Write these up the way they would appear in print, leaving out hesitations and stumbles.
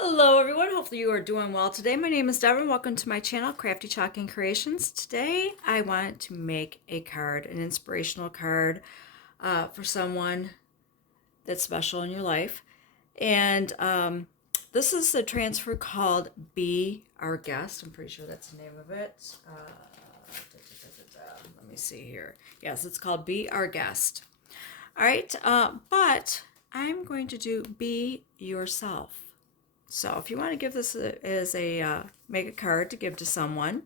Hello everyone, hopefully you are doing well today. My name is Devin. Welcome to my channel, Crafty Chalk Creations. Today I want to make a card, an inspirational card for someone that's special in your life. And this is a transfer called Be Our Guest. I'm pretty sure that's the name of it. Let me see here. Yes, it's called Be Our Guest. All right, but I'm going to do Be Yourself. So if you want to give this as a make a card to give to someone,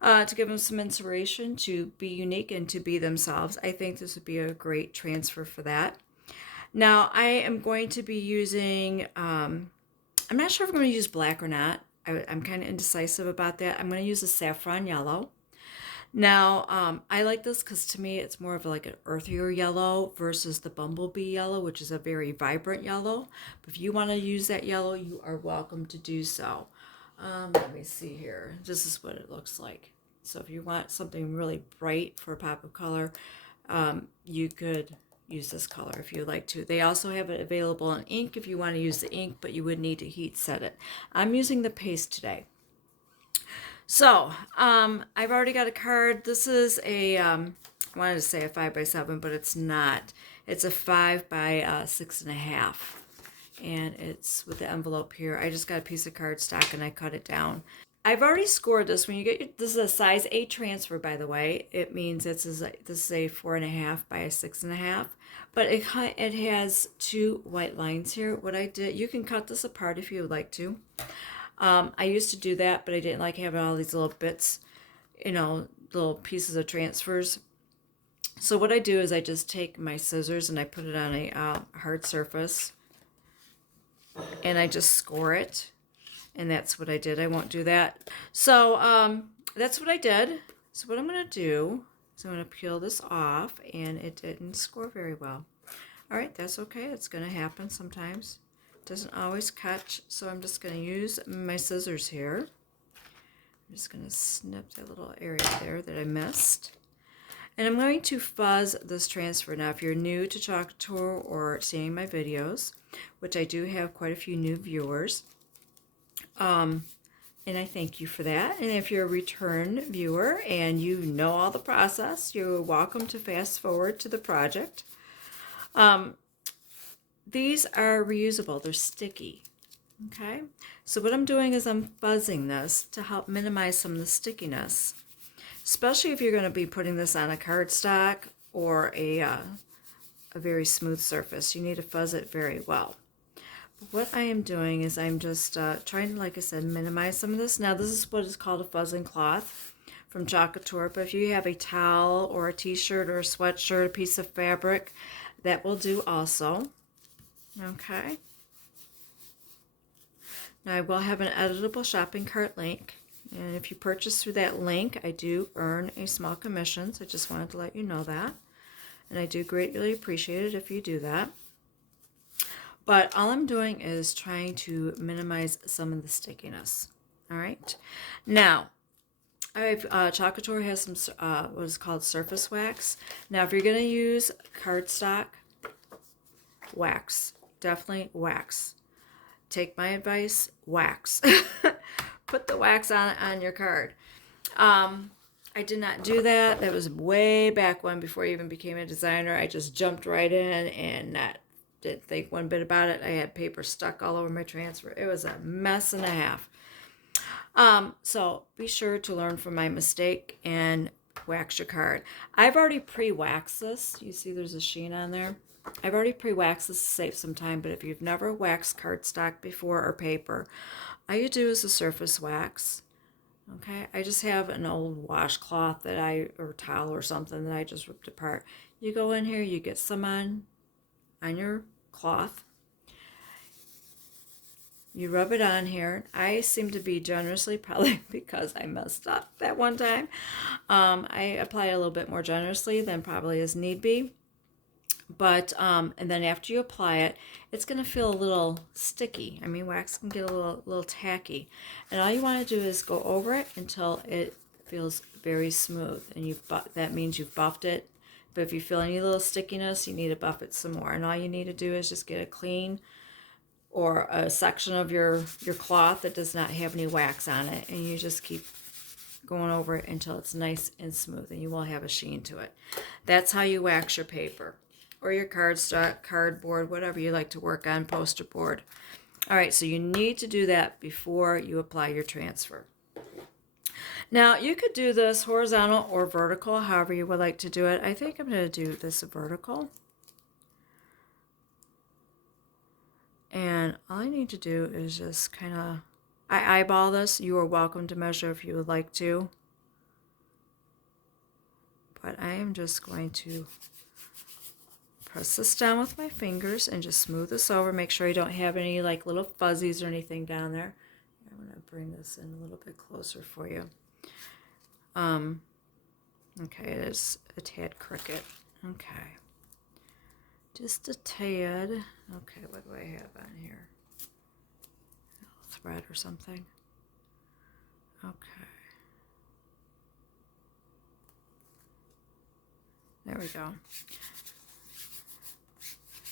to give them some inspiration to be unique and to be themselves, I think this would be a great transfer for that. Now I am going to be using, I'm not sure if I'm going to use black or not. I'm kind of indecisive about that. I'm going to use a saffron yellow. Now, I like this because to me it's more of like an earthier yellow versus the bumblebee yellow, which is a very vibrant yellow. But if you want to use that yellow, you are welcome to do so. Let me see here. This is what it looks like. So if you want something really bright for a pop of color, you could use this color if you like to. They also have it available in ink if you want to use the ink, but you would need to heat set it. I'm using the paste today. So, I've already got a card. This is I wanted to say a 5x7, but it's not. It's a 5 by 6.5. And it's with the envelope here. I just got a piece of cardstock and I cut it down. I've already scored this. When you get this is a size 8 transfer, by the way. It means this is a 4.5 by a 6.5. But it has 2 white lines here. What I did, you can cut this apart if you would like to. I used to do that, but I didn't like having all these little bits, little pieces of transfers. So what I do is I just take my scissors and I put it on a hard surface and I just score it. And that's what I did. I won't do that. So that's what I did. So what I'm going to do is I'm going to peel this off, and it didn't score very well. All right, that's okay. It's going to happen sometimes. Doesn't always catch, so I'm just going to use my scissors here. I'm just going to snip that little area there that I missed. And I'm going to fuzz this transfer. Now, if you're new to Chalk Couture or seeing my videos, which I do have quite a few new viewers, and I thank you for that. And if you're a return viewer and you know all the process, you're welcome to fast forward to the project. These are reusable. They're sticky. Okay? So what I'm doing is I'm fuzzing this to help minimize some of the stickiness, especially if you're going to be putting this on a cardstock or a very smooth surface. You need to fuzz it very well. But what I am doing is I'm just trying to, like I said, minimize some of this. Now, this is what is called a fuzzing cloth from Chalk Couture, but if you have a towel or a t-shirt or a sweatshirt, a piece of fabric, that will do also. Okay. Now I will have an editable shopping cart link, and if you purchase through that link, I do earn a small commission, so I just wanted to let you know that. And I do greatly appreciate it if you do that. But all I'm doing is trying to minimize some of the stickiness. All right. Now, Chalk Couture has some what is called surface wax. Now, if you're going to use cardstock, wax. Definitely wax. Take my advice, wax. Put the wax on your card. I did not do that. That was way back when, before I even became a designer. I just jumped right in and didn't think one bit about it. I had paper stuck all over my transfer. It was a mess and a half. So be sure to learn from my mistake and wax your card. I've already pre-waxed this. You see there's a sheen on there. I've already pre-waxed this to save some time, but if you've never waxed cardstock before or paper, all you do is a surface wax. Okay, I just have an old washcloth or towel or something that I just ripped apart. You go in here, you get some on your cloth. You rub it on here. I seem to be generously, probably because I messed up that one time. I apply a little bit more generously than probably as need be. But, and then after you apply it, it's going to feel a little sticky. I mean, wax can get a little tacky. And all you want to do is go over it until it feels very smooth. And that means you've buffed it. But if you feel any little stickiness, you need to buff it some more. And all you need to do is just get a clean or a section of your cloth that does not have any wax on it, and you just keep going over it until it's nice and smooth, and you will have a sheen to it. That's how you wax your paper or your cardstock, cardboard, whatever you like to work on, poster board. All right, so you need to do that before you apply your transfer. Now, you could do this horizontal or vertical, however you would like to do it. I think I'm going to do this vertical. And all I need to do is just kind of, I eyeball this. You are welcome to measure if you would like to. But I am just going to press this down with my fingers and just smooth this over. Make sure you don't have any like little fuzzies or anything down there. I'm going to bring this in a little bit closer for you. Okay, it is a tad crooked. Okay. Just a tad. Okay, what do I have on here? A little thread or something. Okay. There we go.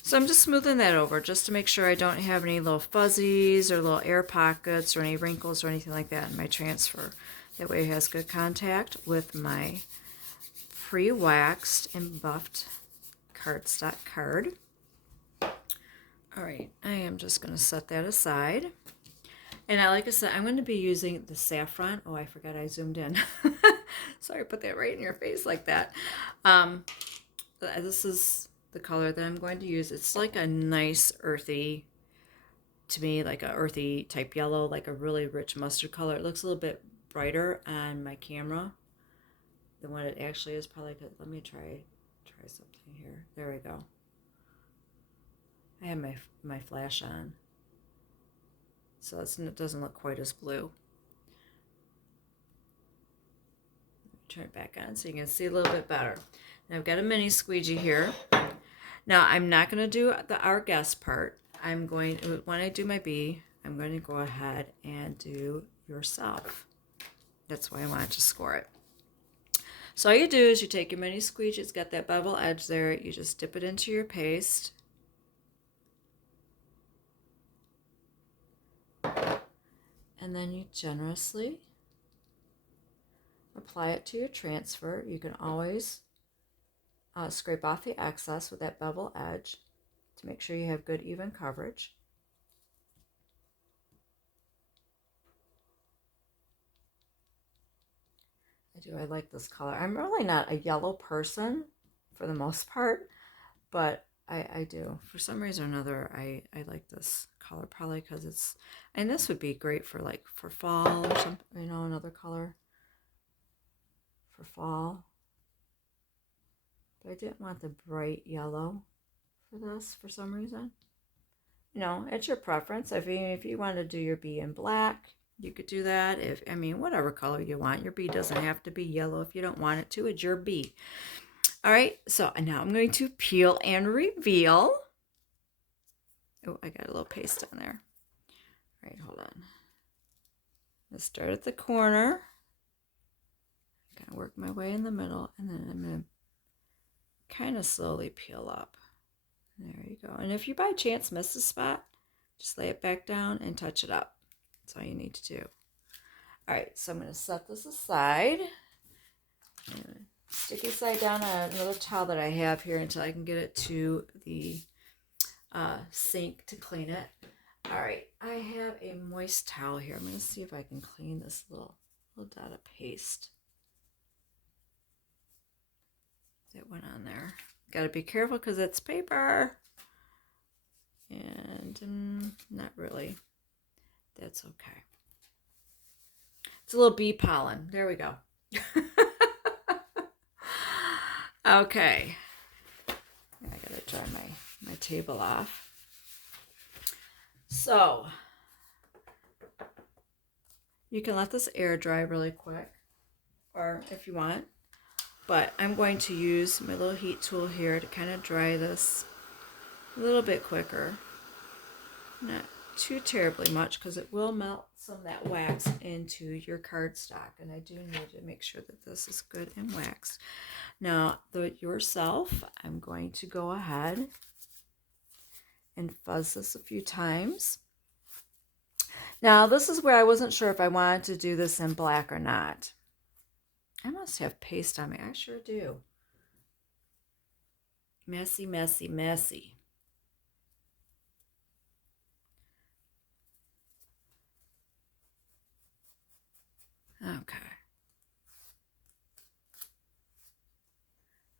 So I'm just smoothing that over just to make sure I don't have any little fuzzies or little air pockets or any wrinkles or anything like that in my transfer. That way it has good contact with my pre-waxed and buffed cardstock card. All right, I am just going to set that aside. And like I said, I'm going to be using the Saffron. Oh, I forgot I zoomed in. Sorry, I put that right in your face like that. This is the color that I'm going to use. It's like a nice earthy, to me, like a earthy type yellow, like a really rich mustard color. It looks a little bit brighter on my camera than what it actually is. Probably good. Let me try something here. There we go. I have my flash on, so it doesn't look quite as blue. Turn it back on so you can see a little bit better. Now I've got a mini squeegee here. Now I'm not going to do the our guest part. When I do my bee, I'm going to go ahead and do yourself. That's why I wanted to score it. So all you do is you take your mini squeegee, it's got that bevel edge there, you just dip it into your paste. And then you generously apply it to your transfer. You can always scrape off the excess with that bevel edge to make sure you have good even coverage. I like this color. I'm really not a yellow person for the most part, but I do. For some reason or another, I like this color, probably because it's, and this would be great for like for fall or something, you know, another color for fall. But I didn't want the bright yellow for this for some reason. You know, it's your preference. If you want to do your bee in black, you could do that. Whatever color you want. Your bee doesn't have to be yellow if you don't want it to. It's your bee. All right, so now I'm going to peel and reveal. Oh, I got a little paste on there. All right, hold on. Let's start at the corner. Kind of work my way in the middle, and then I'm going to kind of slowly peel up. There you go. And if you by chance miss a spot, just lay it back down and touch it up. That's all you need to do. All right, so I'm going to set this aside. Sticky side down on another towel that I have here until I can get it to the sink to clean it. All right, I have a moist towel here. I'm going to see if I can clean this little dot of paste that went on there. Got to be careful because it's paper. And not really. That's okay. It's a little bee pollen. There we go. Okay. I gotta dry my table off. So you can let this air dry really quick, or if you want, but I'm going to use my little heat tool here to kind of dry this a little bit quicker. Not too terribly much because it will melt some of that wax into your cardstock, and I do need to make sure that this is good and waxed. Now, yourself, I'm going to go ahead and fuzz this a few times. Now, this is where I wasn't sure if I wanted to do this in black or not. I must have paste on me. I sure do. Messy, messy, messy. Okay.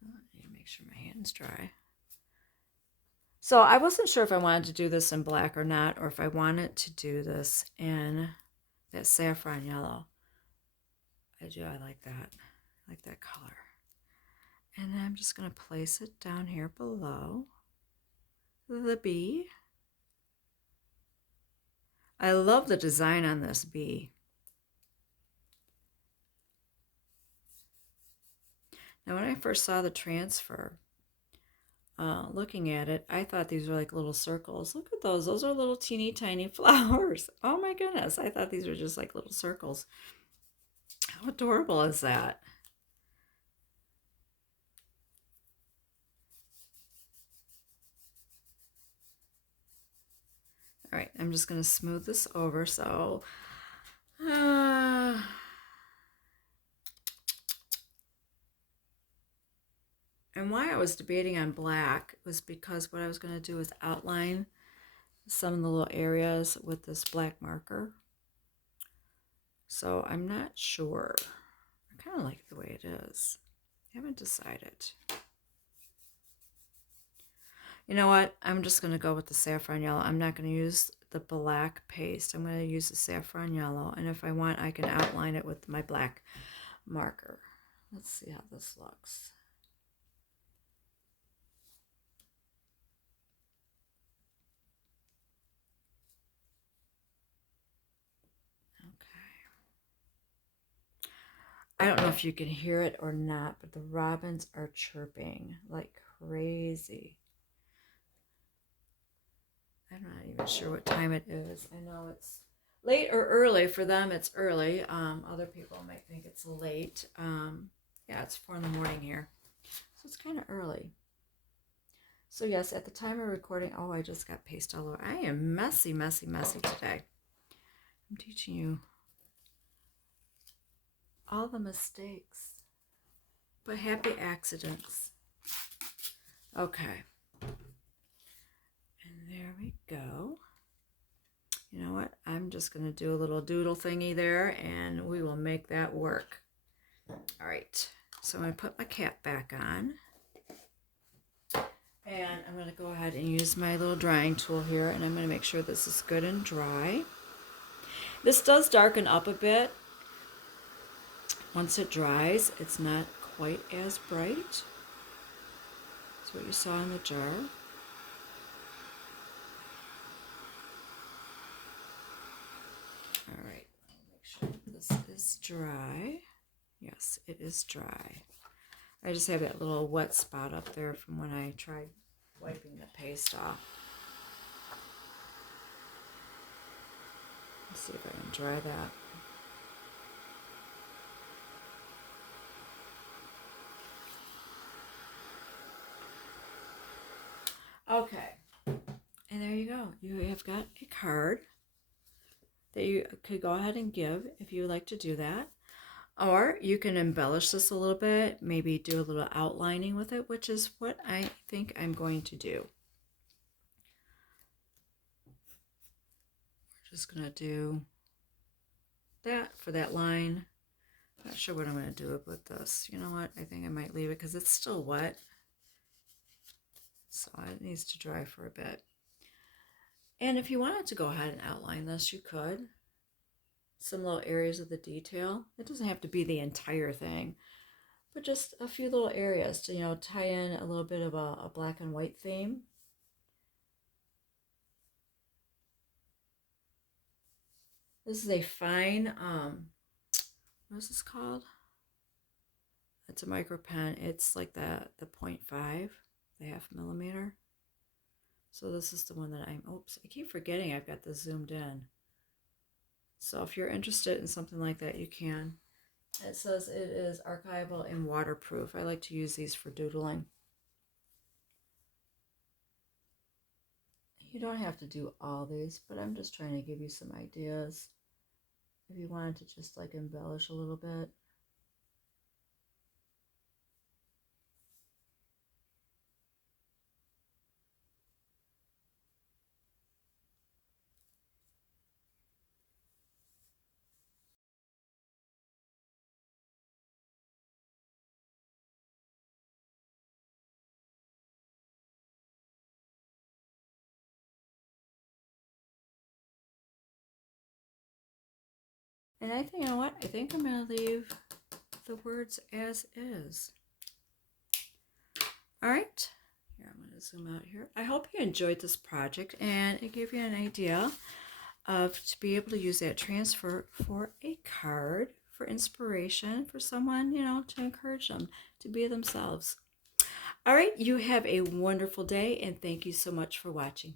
I need to make sure my hand's dry. So I wasn't sure if I wanted to do this in black or not, or if I wanted to do this in that saffron yellow. I do, I like that. I like that color. And then I'm just going to place it down here below the bee. I love the design on this bee. Now when I first saw the transfer, looking at it, I thought these were like little circles. Look at those. Those are little teeny tiny flowers. Oh my goodness. I thought these were just like little circles. How adorable is that? All right, I'm just going to smooth this over. So, and why I was debating on black was because what I was going to do is outline some of the little areas with this black marker. So I'm not sure. I kind of like the way it is. I haven't decided. You know what? I'm just going to go with the saffron yellow. I'm not going to use the black paste. I'm going to use the saffron yellow. And if I want, I can outline it with my black marker. Let's see how this looks. I don't know if you can hear it or not, but the robins are chirping like crazy. I'm not even sure what time it is. I know it's late or early. For them, it's early. Other people might think it's late. Yeah, it's 4 in the morning here. So it's kind of early. So yes, at the time of recording, oh, I just got paste all over. I am messy, messy, messy today. I'm teaching you all the mistakes, but happy accidents. Okay. And there we go. You know what? I'm just going to do a little doodle thingy there, and we will make that work. All right. So I'm going to put my cap back on. And I'm going to go ahead and use my little drying tool here, and I'm going to make sure this is good and dry. This does darken up a bit. Once it dries, it's not quite as bright. That's what you saw in the jar. All right, make sure this is dry. Yes, it is dry. I just have that little wet spot up there from when I tried wiping the paste off. Let's see if I can dry that. Okay, and there you go. You have got a card that you could go ahead and give if you would like to do that. Or you can embellish this a little bit, maybe do a little outlining with it, which is what I think I'm going to do. We're just going to do that for that line. Not sure what I'm going to do with this. You know what? I think I might leave it because it's still wet. So it needs to dry for a bit. And if you wanted to go ahead and outline this, you could. Some little areas of the detail. It doesn't have to be the entire thing, but just a few little areas to, you know, tie in a little bit of a black and white theme. This is a fine, what is this called? It's a micro pen. It's like the 0.5, the 0.5 millimeter. So this is the one that oops, I keep forgetting I've got this zoomed in. So if you're interested in something like that, you can. It says it is archival and waterproof. I like to use these for doodling. You don't have to do all these, but I'm just trying to give you some ideas. If you wanted to just like embellish a little bit. And I think, you know what? I think I'm going to leave the words as is. All right. Here, I'm going to zoom out here. I hope you enjoyed this project and it gave you an idea of to be able to use that transfer for a card for inspiration for someone, you know, to encourage them to be themselves. All right. You have a wonderful day and thank you so much for watching.